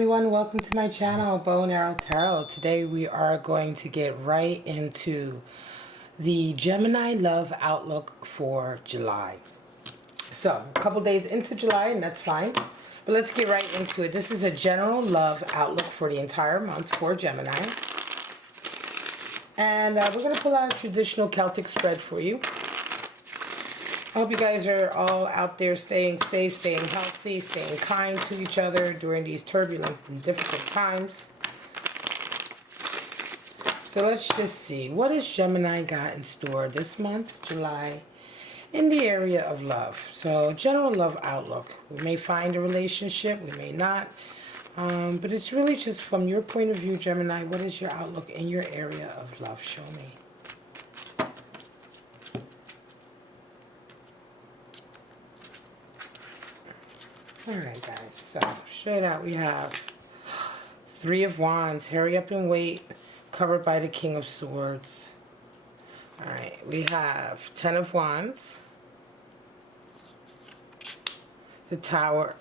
everyone, welcome to my channel, Bow and Arrow Tarot. Today we are going to get right into the Gemini love outlook for July. So, a couple days into July, and that's fine. But let's get right into it. This is a general love outlook for the entire month for Gemini. And we're going to pull out a traditional Celtic spread for you. I hope you guys are all out there staying safe, staying healthy, staying kind to each other during these turbulent and difficult times. So let's just see. What has Gemini got in store this month, July, in the area of love? So general love outlook. We may find a relationship, we may not. But it's really just from your point of view, Gemini, what is your outlook in your area of love? Show me. Alright guys, so straight out we have Three of Wands, hurry up and wait, covered by the King of Swords. Alright, we have Ten of Wands, the Tower,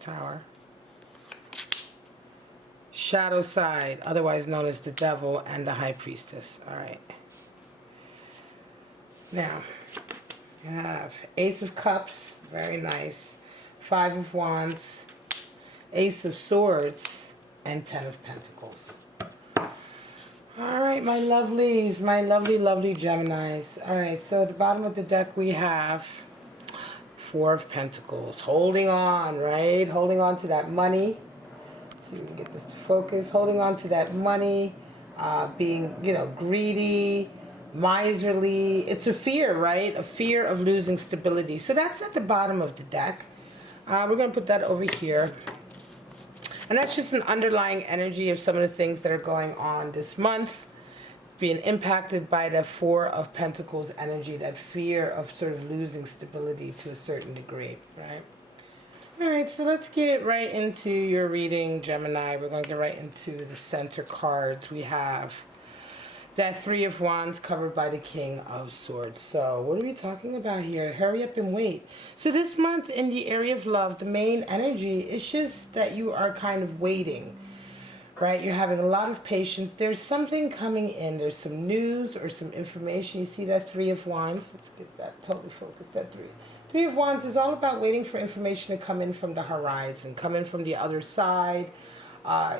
Tower, Shadow Side, otherwise known as the Devil, and the High Priestess. Alright, now you have Ace of Cups, very nice, Five of Wands, Ace of Swords, and Ten of Pentacles. Alright, my lovelies, my lovely, lovely Geminis. Alright, so at the bottom of the deck we have Four of Pentacles. Holding on, right? Holding on to that money. Let's see if we can get this to focus. Holding on to that money, being, greedy, miserly. It's a fear, right? A fear of losing stability. So that's at the bottom of the deck. We're going to put that over here. And that's just an underlying energy of some of the things that are going on this month. Being impacted by the Four of Pentacles energy. That fear of sort of losing stability to a certain degree, right? Alright, so let's get right into your reading, Gemini. We're going to get right into the center cards. We have that Three of Wands covered by the King of Swords. So what are we talking about here? Hurry up and wait. So this month in the area of love, the main energy is just that you are kind of waiting, right? You're having a lot of patience. There's something coming in. There's some news or some information. You see that Three of Wands? Let's get that totally focused. That Three of Wands is all about waiting for information to come in from the horizon, come in from the other side.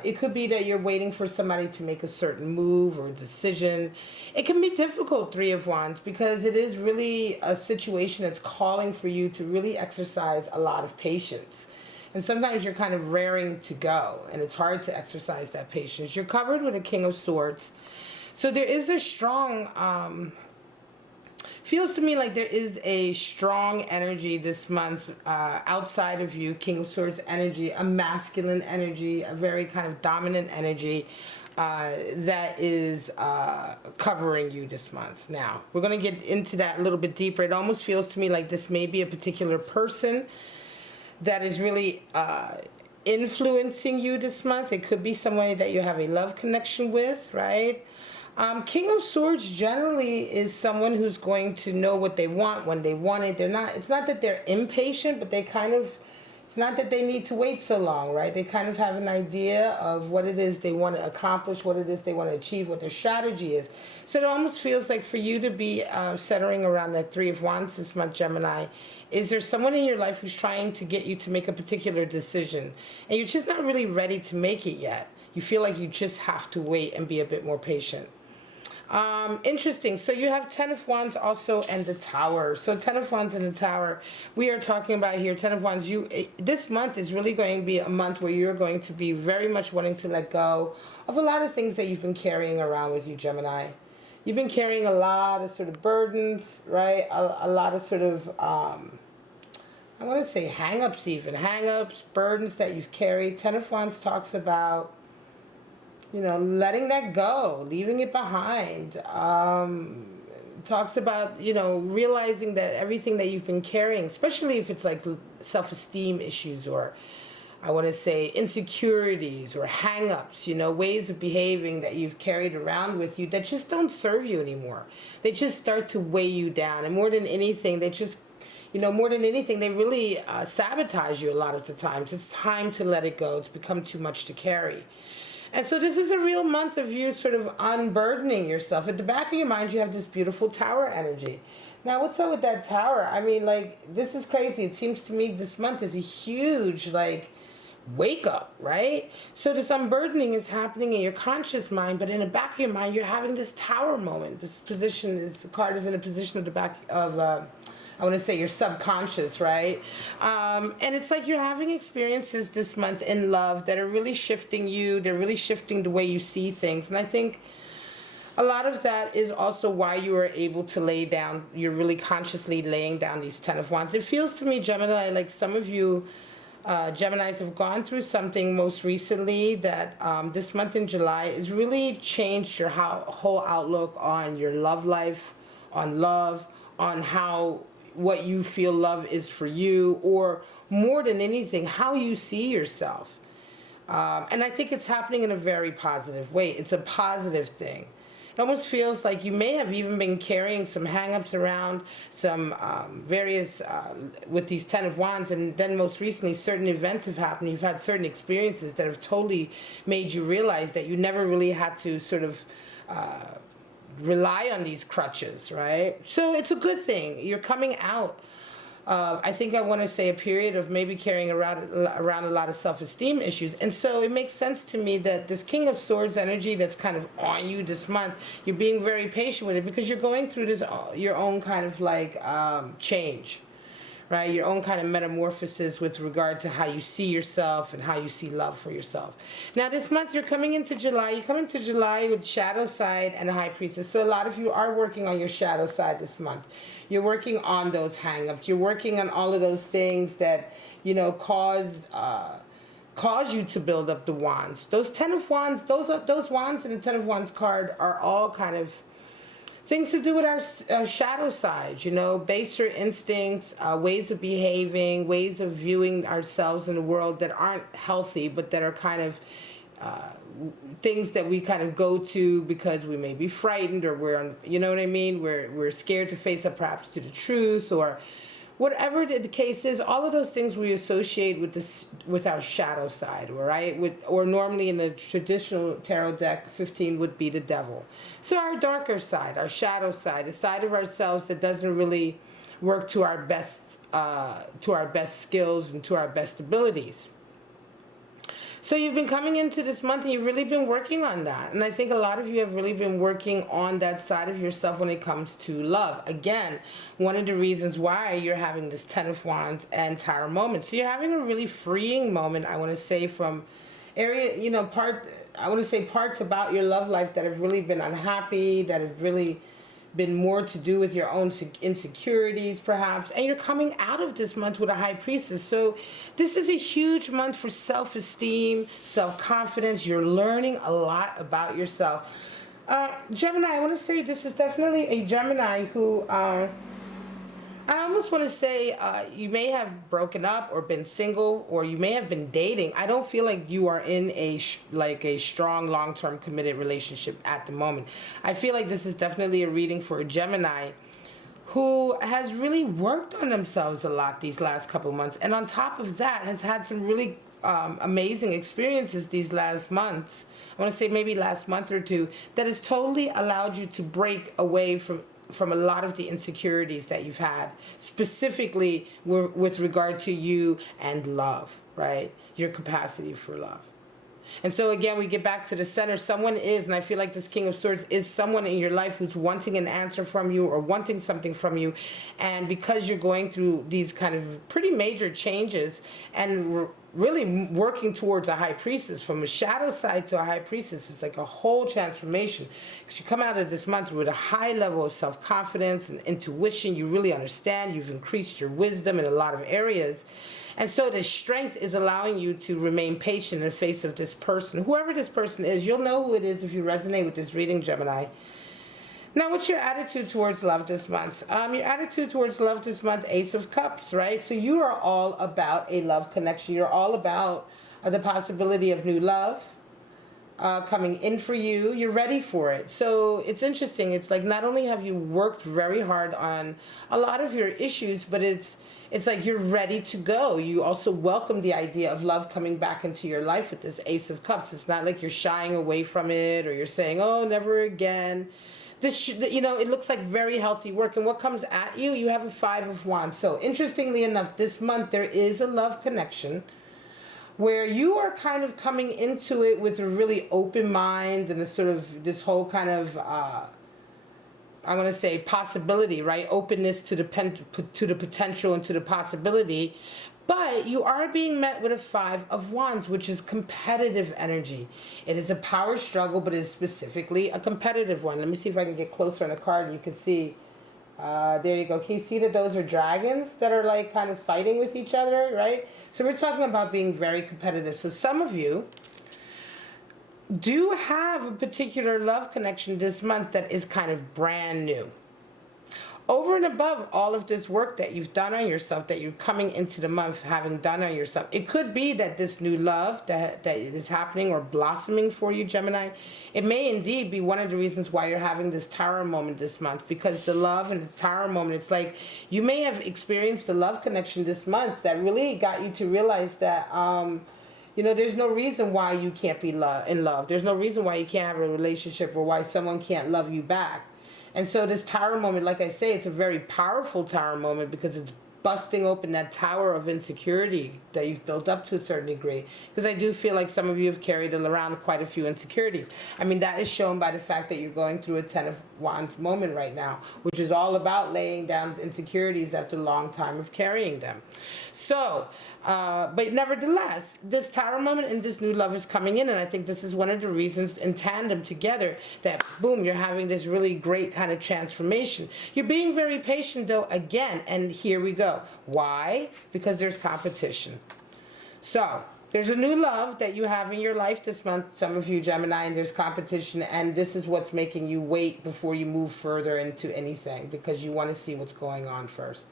It could be that you're waiting for somebody to make a certain move or decision. It can be difficult, Three of Wands, because it is really a situation that's calling for you to really exercise a lot of patience. And sometimes you're kind of raring to go, and it's hard to exercise that patience. You're covered with a King of Swords. So there is a strong... feels to me like there is a strong energy this month outside of you, King of Swords energy, a masculine energy, a very kind of dominant energy that is covering you this month. Now, we're going to get into that a little bit deeper. It almost feels to me like this may be a particular person that is really influencing you this month. It could be somebody that you have a love connection with, right? King of Swords generally is someone who's going to know what they want when they want it. It's not that they're impatient, but it's not that they need to wait so long, right? They kind of have an idea of what it is they want to accomplish, what it is they want to achieve, what their strategy is. So it almost feels like for you to be centering around that Three of Wands this month, Gemini, is there someone in your life who's trying to get you to make a particular decision, and you're just not really ready to make it yet? You feel like you just have to wait and be a bit more patient. Interesting. So you have Ten of Wands also and the Tower. So Ten of Wands and the Tower, we are talking about here, Ten of Wands, this month is really going to be a month where you're going to be very much wanting to let go of a lot of things that you've been carrying around with you, Gemini. You've been carrying a lot of sort of burdens, right? A lot of sort of, I want to say hang-ups even. Hang-ups, burdens that you've carried. Ten of Wands talks about letting that go, leaving it behind. Talks about, realizing that everything that you've been carrying, especially if it's like self-esteem issues or I want to say insecurities or hang-ups, ways of behaving that you've carried around with you that just don't serve you anymore. They just start to weigh you down. And more than anything, they just you know, more than anything, they really sabotage you a lot of the times. It's time to let it go. It's become too much to carry. And so this is a real month of you sort of unburdening yourself. At the back of your mind, you have this beautiful tower energy. Now, what's up with that tower? I mean, like, this is crazy. It seems to me this month is a huge, like, wake up, right? So this unburdening is happening in your conscious mind, but in the back of your mind, you're having this tower moment. This position, this card is in a position of the back of, I want to say your subconscious, right? And it's like you're having experiences this month in love that are really shifting you. They're really shifting the way you see things. And I think a lot of that is also why you are able to lay down, you're really consciously laying down these 10 of Wands. It feels to me, Gemini, like some of you Geminis have gone through something most recently that this month in July has really changed your whole outlook on your love life, on love, on how, what you feel love is for you, or more than anything, how you see yourself. And I think it's happening in a very positive way. It's a positive thing. It almost feels like you may have even been carrying some hang-ups around, some various, with these 10 of Wands, and then most recently certain events have happened. You've had certain experiences that have totally made you realize that you never really had to sort of rely on these crutches, right? So it's a good thing. You're coming out. I think I want to say a period of maybe carrying around a lot of self-esteem issues. And so it makes sense to me that this King of Swords energy that's kind of on you this month, you're being very patient with it because you're going through this, your own kind of like change, right? Your own kind of metamorphosis with regard to how you see yourself and how you see love for yourself. Now this month you're coming into July. You come into July with shadow side and a high priestess. So a lot of you are working on your shadow side this month. You're working on those hang-ups. You're working on all of those things that, you know, cause you to build up the wands. Those 10 of Wands, those wands and the 10 of Wands card are all kind of things to do with our shadow side, you know, baser instincts, ways of behaving, ways of viewing ourselves in the world that aren't healthy, but that are kind of things that we kind of go to because we may be frightened or we're, you know what I mean? We're scared to face up perhaps to the truth or whatever the case is. All of those things we associate with this, with our shadow side, right? Or normally in the traditional tarot deck, 15 would be the devil. So our darker side, our shadow side, the side of ourselves that doesn't really work to our best skills and to our best abilities. So you've been coming into this month and you've really been working on that. And I think a lot of you have really been working on that side of yourself when it comes to love. Again, one of the reasons why you're having this 10 of Wands and Tower moment. So you're having a really freeing moment, I want to say, from area, you know, I want to say parts about your love life that have really been unhappy, that have really been more to do with your own insecurities perhaps, and you're coming out of this month with a high priestess. So this is a huge month for self-esteem, self-confidence. You're learning a lot about yourself. Gemini, I want to say this is definitely a Gemini who I almost want to say you may have broken up or been single, or you may have been dating. I don't feel like you are in a strong long-term committed relationship at the moment. I feel like this is definitely a reading for a Gemini who has really worked on themselves a lot these last couple of months, and on top of that has had some really amazing experiences these last months. I want to say maybe last month or two, that has totally allowed you to break away from a lot of the insecurities that you've had, specifically with regard to you and love, right? Your capacity for love. And so again, we get back to the center. Someone is, and I feel like this King of Swords is someone in your life who's wanting an answer from you or wanting something from you. And because you're going through these kind of pretty major changes and really working towards a high priestess, from a shadow side to a high priestess, it's like a whole transformation. Because you come out of this month with a high level of self-confidence and intuition. You really understand. You've increased your wisdom in a lot of areas. And so the strength is allowing you to remain patient in the face of this person. Whoever this person is, you'll know who it is if you resonate with this reading, Gemini. Now, what's your attitude towards love this month? Your attitude towards love this month, Ace of Cups, right? So you are all about a love connection. You're all about the possibility of new love coming in for you. You're ready for it. So it's interesting. It's like not only have you worked very hard on a lot of your issues, but it's it's like you're ready to go. You also welcome the idea of love coming back into your life with this Ace of Cups. It's not like you're shying away from it or you're saying, oh, never again. This, you know, it looks like very healthy work. And what comes at you? You have a Five of Wands. So interestingly enough, this month there is a love connection where you are kind of coming into it with a really open mind and a sort of this whole kind of I'm going to say possibility, right? Openness to the potential and to the possibility. But you are being met with a Five of Wands, which is competitive energy. It is a power struggle, but it is specifically a competitive one. Let me see if I can get closer on the card. You can see, there you go. Can you see that those are dragons that are like kind of fighting with each other, right? So we're talking about being very competitive. So some of you do have a particular love connection this month that is kind of brand new. Over and above all of this work that you've done on yourself, that you're coming into the month having done on yourself, it could be that this new love that is happening or blossoming for you, Gemini, it may indeed be one of the reasons why you're having this tower moment this month, because the love and the tower moment, it's like you may have experienced a love connection this month that really got you to realize that you know, there's no reason why you can't be in love. There's no reason why you can't have a relationship or why someone can't love you back. And so this tower moment, like I say, it's a very powerful tower moment because it's busting open that tower of insecurity that you've built up to a certain degree. Because I do feel like some of you have carried around quite a few insecurities. I mean, that is shown by the fact that you're going through a Ten of Wands moment right now, which is all about laying down insecurities after a long time of carrying them. So, but nevertheless, this tower moment and this new love is coming in, and I think this is one of the reasons in tandem together that, boom, you're having this really great kind of transformation. You're being very patient, though, again, and here we go. Why? Because there's competition. So, there's a new love that you have in your life this month, some of you Gemini, and there's competition, and this is what's making you wait before you move further into anything, because you want to see what's going on first.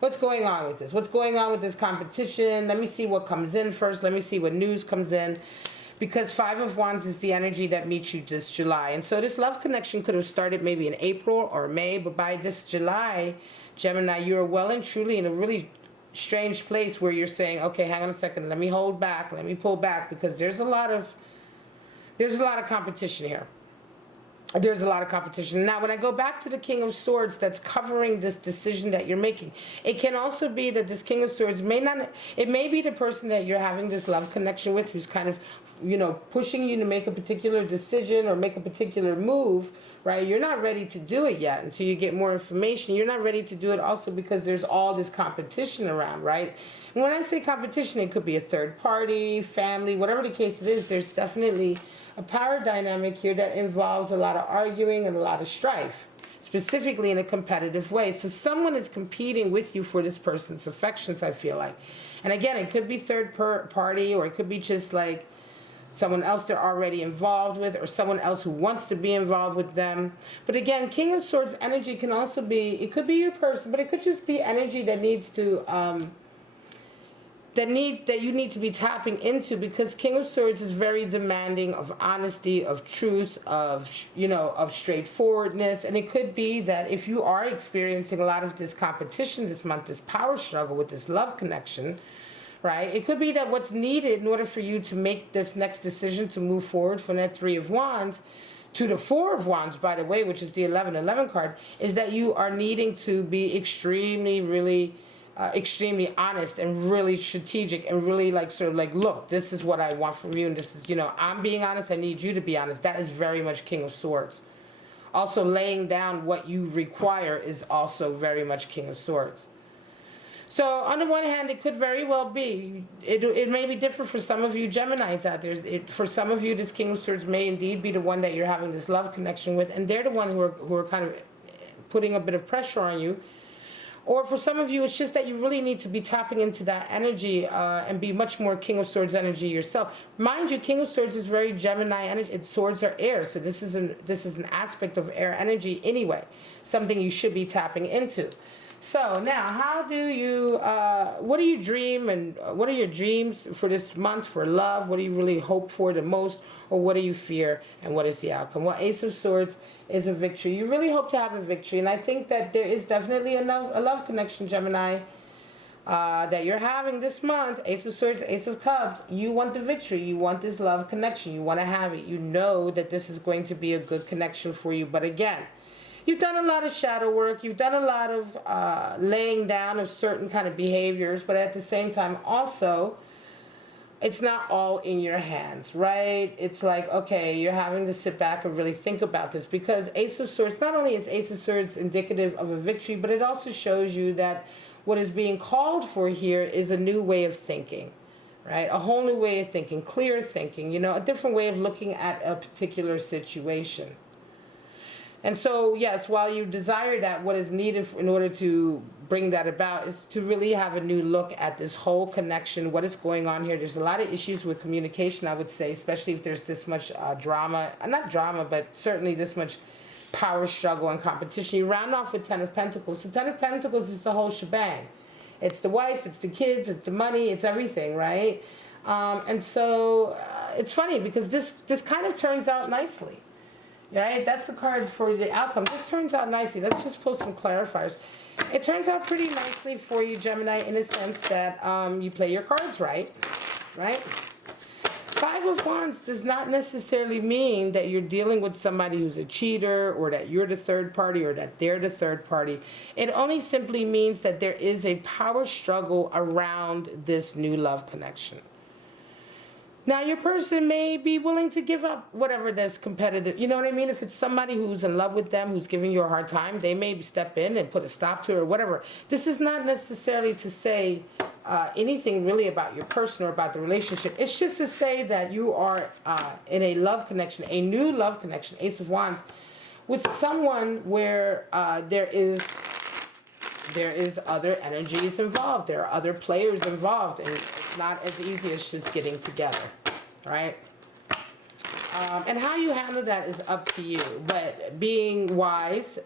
What's going on with this? What's going on with this competition? Let me see what comes in first. Let me see what news comes in. Because Five of Wands is the energy that meets you this July. And so this love connection could have started maybe in April or May, but by this July, Gemini, you're well and truly in a really strange place where you're saying, okay, hang on a second, let me hold back, let me pull back, because there's a lot of competition here. There's a lot of competition. Now, when I go back to the King of Swords that's covering this decision that you're making, it can also be that this King of Swords it may be the person that you're having this love connection with who's kind of, you know, pushing you to make a particular decision or make a particular move, right? You're not ready to do it yet until you get more information. You're not ready to do it also because there's all this competition around, right? And when I say competition, it could be a third party, family, whatever the case it is, there's definitely a power dynamic here that involves a lot of arguing and a lot of strife, specifically in a competitive way. So someone is competing with you for this person's affections, I feel like. And again, it could be third party, or it could be just like someone else they're already involved with, or someone else who wants to be involved with them. But again, King of Swords energy can also be, it could be your person, but it could just be energy that needs to that you need to be tapping into, because King of Swords is very demanding of honesty, of truth, of, you know, of straightforwardness. And it could be that if you are experiencing a lot of this competition this month, this power struggle with this love connection, right? It could be that what's needed in order for you to make this next decision to move forward from that Three of Wands to the Four of Wands, by the way, which is the 11-11 card, is that you are needing to be extremely honest and really strategic and really like sort of like, look, this is what I want from you, and this is, you know, I'm being honest, I need you to be honest. That is very much King of Swords. Also, laying down what you require is also very much King of Swords. So on the one hand, it could very well be, it may be different for some of you Geminis out there. For some of you, this King of Swords may indeed be the one that you're having this love connection with, and they're the one who are kind of putting a bit of pressure on you. Or for some of you, it's just that you really need to be tapping into that energy and be much more King of Swords energy yourself. Mind you, King of Swords is very Gemini energy. Its swords are air, so this is an aspect of air energy anyway, something you should be tapping into. So now, how do you, what do you dream, and what are your dreams for this month for love? What do you really hope for the most, or what do you fear, and what is the outcome? Well, Ace of Swords is a victory. You really hope to have a victory, and I think that there is definitely a love connection, Gemini. that you're having this month, Ace of Swords, Ace of Cups, you want the victory. You want this love connection. You want to have it. You know that this is going to be a good connection for you. But again, you've done a lot of shadow work. You've done a lot of laying down of certain kind of behaviors. But at the same time, also, it's not all in your hands, right? It's like, okay, you're having to sit back and really think about this, because Ace of Swords, not only is Ace of Swords indicative of a victory, but it also shows you that what is being called for here is a new way of thinking, right? A whole new way of thinking, clear thinking, you know, a different way of looking at a particular situation. And so, yes, while you desire that, what is needed in order to bring that about is to really have a new look at this whole connection, what is going on here. There's a lot of issues with communication, I would say, especially if there's this much drama, not drama, but certainly this much power struggle and competition. You round off with Ten of Pentacles. The Ten of Pentacles is the whole shebang. It's the wife, it's the kids, it's the money, it's everything, right? And so it's funny because this kind of turns out nicely. Right? That's the card for the outcome. This turns out nicely. Let's just pull some clarifiers. It turns out pretty nicely for you, Gemini, in the sense that you play your cards right? Right? Five of Wands does not necessarily mean that you're dealing with somebody who's a cheater, or that you're the third party, or that they're the third party. It only simply means that there is a power struggle around this new love connection. Now, your person may be willing to give up whatever that's competitive. You know what I mean? If it's somebody who's in love with them, who's giving you a hard time, they may step in and put a stop to it or whatever. This is not necessarily to say anything really about your person or about the relationship. It's just to say that you are in a love connection, a new love connection, Ace of Wands, with someone where there is other energies involved. There are other players involved, and it's not as easy as just getting together, right? And how you handle that is up to you. But being wise,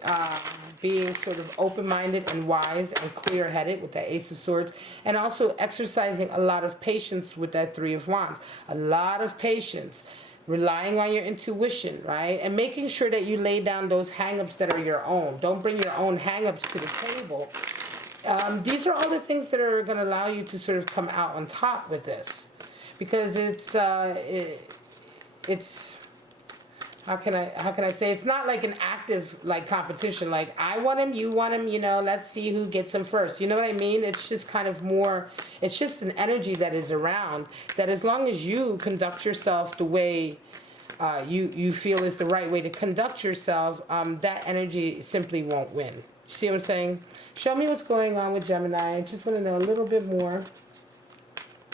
being sort of open-minded and wise and clear-headed with that Ace of Swords, and also exercising a lot of patience with that Three of Wands. A lot of patience. Relying on your intuition, right? And making sure that you lay down those hang-ups that are your own. Don't bring your own hang-ups to the table. These are all the things that are going to allow you to sort of come out on top with this. Because it's how can I say, it's not like an active like competition, like I want him, you want him, you know, let's see who gets him first. You know what I mean? It's just kind of more, it's just an energy that is around, that as long as you conduct yourself the way you feel is the right way to conduct yourself, that energy simply won't win. See what I'm saying? Show me what's going on with Gemini. I just want to know a little bit more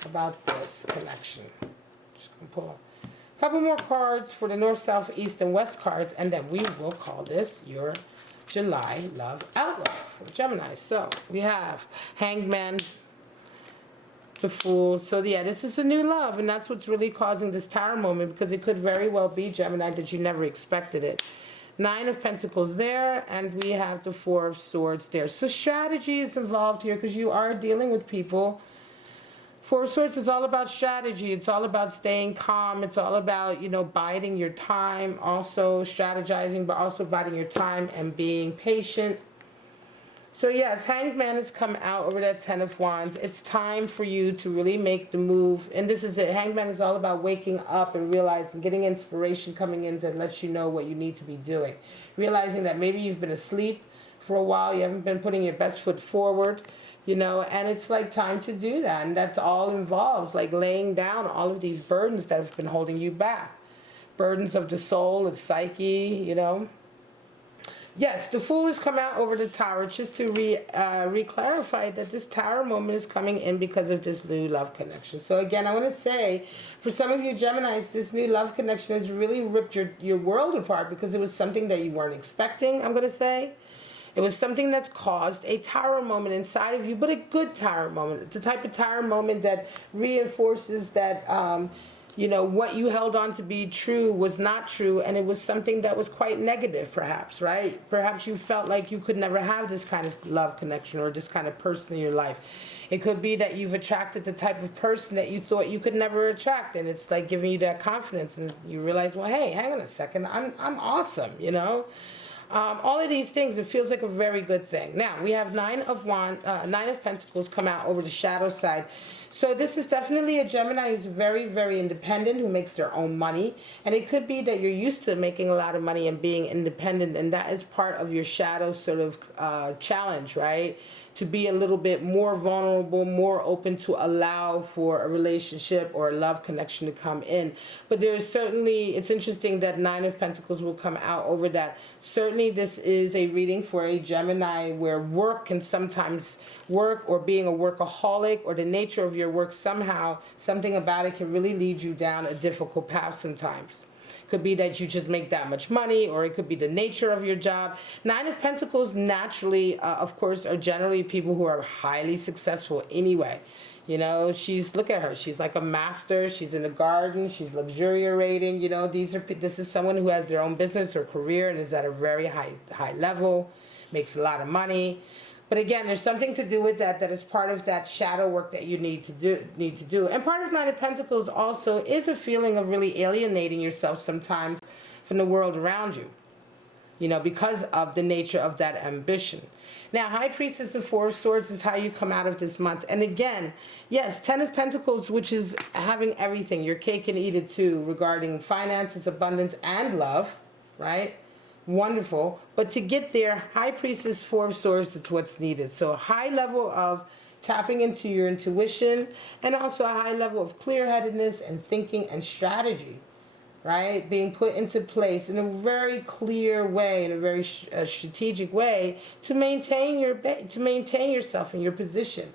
about this connection. Just gonna pull up a couple more cards for the North, South, East, and West cards, and then we will call this your July love outlook for Gemini. So we have Hanged Man, the Fool. So yeah, this is a new love, and that's what's really causing this Tower moment, because it could very well be, Gemini, that you never expected it. Nine of Pentacles there, and we have the Four of Swords there. So strategy is involved here, because you are dealing with people. Four of Swords is all about strategy. It's all about staying calm. It's all about, you know, biding your time, also strategizing, but also biding your time and being patient. So yes, Hanged Man has come out over that Ten of Wands. It's time for you to really make the move. And this is it. Hanged Man is all about waking up and realizing, getting inspiration coming in to let you know what you need to be doing. Realizing that maybe you've been asleep for a while. You haven't been putting your best foot forward. You know, and it's like time to do that. And that's all involves, like laying down all of these burdens that have been holding you back. Burdens of the soul, the psyche, you know. Yes, the Fool has come out over the Tower, just to re-clarify that this Tower moment is coming in because of this new love connection. So again, I want to say, for some of you Geminis, this new love connection has really ripped your world apart, because it was something that you weren't expecting, I'm going to say. It was something that's caused a Tower moment inside of you, but a good Tower moment. It's the type of Tower moment that reinforces that, you know, what you held on to be true was not true, and it was something that was quite negative, perhaps, right? Perhaps you felt like you could never have this kind of love connection or this kind of person in your life. It could be that you've attracted the type of person that you thought you could never attract, and it's like giving you that confidence, and you realize, well, hey, hang on a second, I'm awesome, you know? All of these things, it feels like a very good thing. Now, we have Nine of Pentacles come out over the shadow side. So this is definitely a Gemini who's very, very independent, who makes their own money. And it could be that you're used to making a lot of money and being independent, and that is part of your shadow sort of challenge, right? To be a little bit more vulnerable, more open to allow for a relationship or a love connection to come in. But there's certainly, it's interesting that Nine of Pentacles will come out over that. Certainly this is a reading for a Gemini where work can sometimes work, or being a workaholic, or the nature of your work somehow, something about it can really lead you down a difficult path sometimes. Could be that you just make that much money, or it could be the nature of your job. Nine of Pentacles naturally, of course, are generally people who are highly successful anyway. You know, look at her. She's like a master. She's in the garden. She's luxuriating. You know, this is someone who has their own business or career and is at a very high level, makes a lot of money. But again, there's something to do with that is part of that shadow work that you need to do. And part of Nine of Pentacles also is a feeling of really alienating yourself sometimes from the world around you, you know, because of the nature of that ambition. Now, High Priestess and Four of Swords is how you come out of this month. And again, yes, Ten of Pentacles, which is having everything, your cake and eat it too, regarding finances, abundance, and love, right? Wonderful. But to get there, High Priestess, Four of Swords, it's what's needed. So a high level of tapping into your intuition, and also a high level of clear-headedness and thinking and strategy, right? Being put into place in a very clear way, in a very strategic way, to maintain yourself in your position.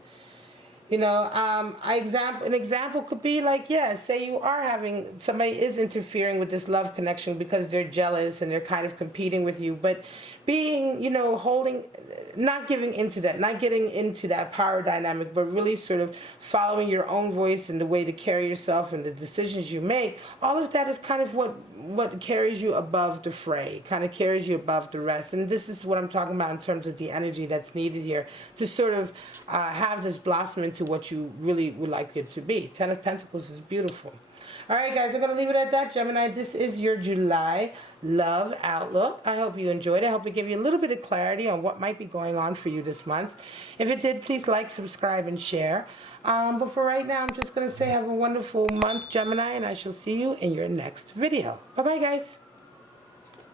You know, an example could be like, yeah, say you are having, somebody is interfering with this love connection because they're jealous and they're kind of competing with you, but being, you know, not giving into that, not getting into that power dynamic, but really sort of following your own voice and the way to carry yourself and the decisions you make. All of that is kind of what carries you above the fray, kind of carries you above the rest. And this is what I'm talking about in terms of the energy that's needed here to sort of have this blossom into what you really would like it to be. Ten of Pentacles is beautiful. All right, guys, I'm going to leave it at that, Gemini. This is your July love outlook. I hope you enjoyed it. I hope it gave you a little bit of clarity on what might be going on for you this month. If it did, please like, subscribe, and share. But for right now, I'm just going to say have a wonderful month, Gemini, and I shall see you in your next video. Bye-bye, guys.